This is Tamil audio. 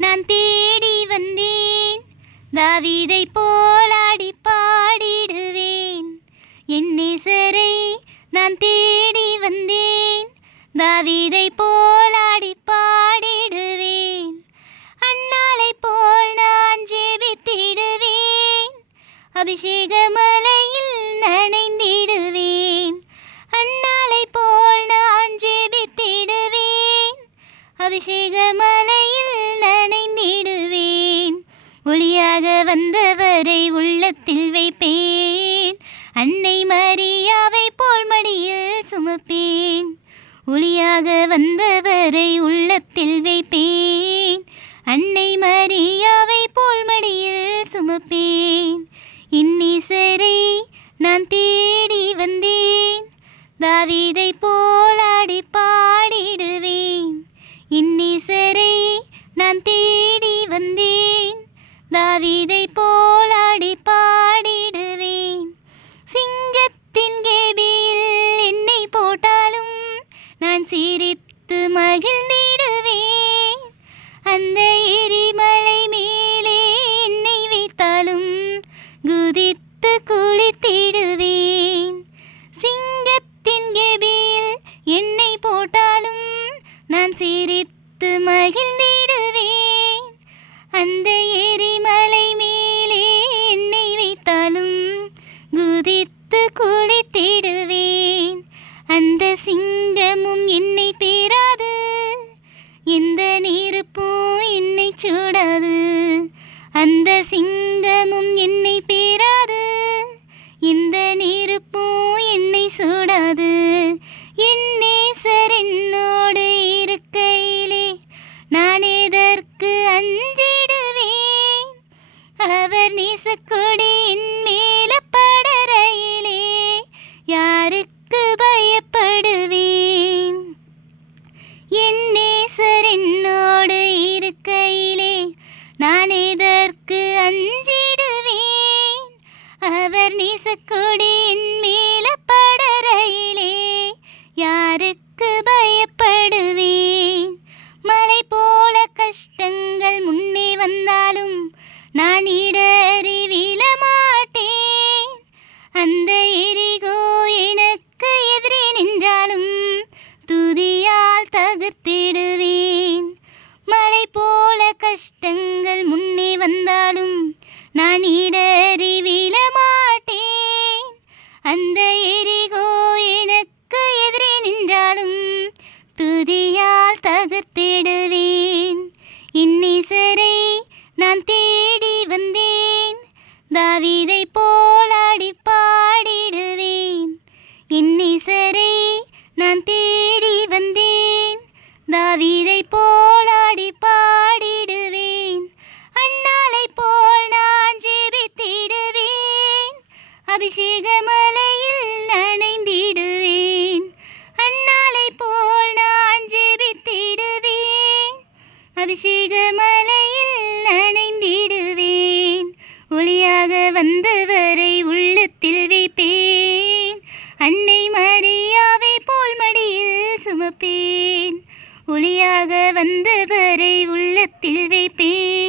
நான் தேடி வந்தேன், தாவீதை போலாடி பாடிடுவேன். என் நேசரை நான் தேடி வந்தேன், தாவீதை போலாடி பாடிடுவேன். அன்னாளை போல் நான் ஜெபித்திடுவேன், அபிஷேக மலையில் நனைந்திடுவேன். அன்னாளை போல் நான் ஜெபித்திடுவேன், அபிஷேக மலையில் நனைந்திடுவேன். ஒளியாக வந்தவரை உள்ளத்தில் வைப்பேன், அன்னை மரியாவை போல் மடியில் சுமப்பேன். ஒளியாக வந்தவரை உள்ளத்தில் வைப்பேன், அன்னை மரியாவை போல் மடியில் சுமப்பேன். இன்னிசரை நான் தேடி வந்தேன், தாவீதை போலாடி பாடிடுவேன். இன்னிசரை நான் தேடி வந்தேன், தாவீதை போலாடி பாடிடுவேன். சிங்கத்தின் கேபியில் என்னை போட்டாலும் நான் சிரித்து மகிழ்ந்திடுவேன். அந்த எரிமலை மேலே என்னை வைத்தாலும் குதித்து குளித்திடுவேன். சிங்கத்தின் கேபியில் என்னை போட்டாலும் நான் சிரித்து மகிழ்ந்திடுவேன். அந்த எரிமலை மேலே என்னை வைத்தாலும் குதித்து குளித்திடுவேன். அந்த சிங்கமும் என்னை பேராது, எந்த நெருப்பும் என்னை சுடாது. அந்த சிங்கமும் என்னை பேராது, எந்த நெருப்பும் என்னை சுடாது. என் நேசர் என்னோடு இருக்கையிலே நான் எதற்கு அஞ்சிடுவேன். அவர் நேசக்கொடி என் மேல படரையிலே யாருக்கு பயப்படுவேன். என் நேசர் என்னோடு இருக்கையிலே நான் எதற்கு அஞ்சிடுவேன். அவர் நேசக்கொடி என் மேல படரையிலே யாருக்கு பயப்படுவேன். மலை போல கஷ்டங்கள் முன்னே வந்தாலும் நான் இடறி விழமாட்டேன். அந்த எரிகோ எனக்கு எதிரே நின்றாலும் துதியால் தகர்த்திடுவேன். மலை போல கஷ்டங்கள் முன்னே வந்தாலும் நான் இடறி விழமாட்டேன். அந்த எரிகோ எனக்கு எதிரே நின்றாலும் துதியால் தகர்த்திடுவேன். இன்னிசரை நான் தேடி வந்தேன், தாவீதை போலாடி பாடிடுவேன். இன்னிசரை நான் தேடி வந்தேன், தாவீதை போலாடி பாடிடுவேன். அன்னாளை போல் நான் ஜெபித்திடுவேன், அபிஷேக மலையில் நனைந்திடுவேன். அன்னாளை போல் நான் ஜெபித்திடுவேன், அபிஷேக மலையில் நனைந்திடுவேன். ஒளியாக வந்தவரை உள்ளத்தில் வைப்பேன், அன்னை மரியாவை போல் மடியில் சுமப்பேன். ஒளியாக வந்தவரை உள்ளத்தில் வைப்பேன்,